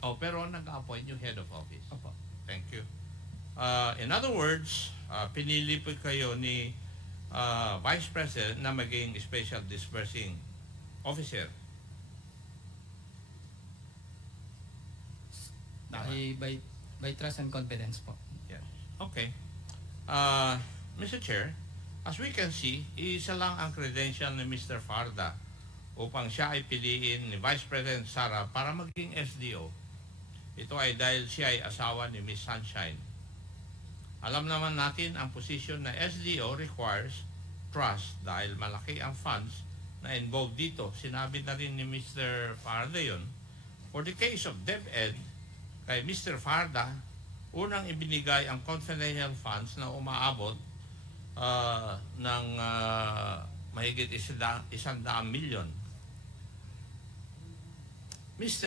Oh, pero nag-appoint yung head of office. Opo. Thank you. In other words, pinili po kayo ni Vice President na maging Special Disbursing Officer. By trust and confidence po. Yes. Okay. Mr. Chair, as we can see, isa lang ang credential ni Mr. Farda upang siya ay piliin ni Vice President Sara para maging SDO. Ito ay dahil siya ay asawa ni Miss Sunshine. Alam naman natin ang posisyon na SDO requires trust dahil malaki ang funds na involved dito. Sinabi na rin ni Mr. Farda yun. For the case of DepEd, kay Mr. Farda, unang ibinigay ang confidential funds na umaabot ng mahigit 100 milyon. Mr.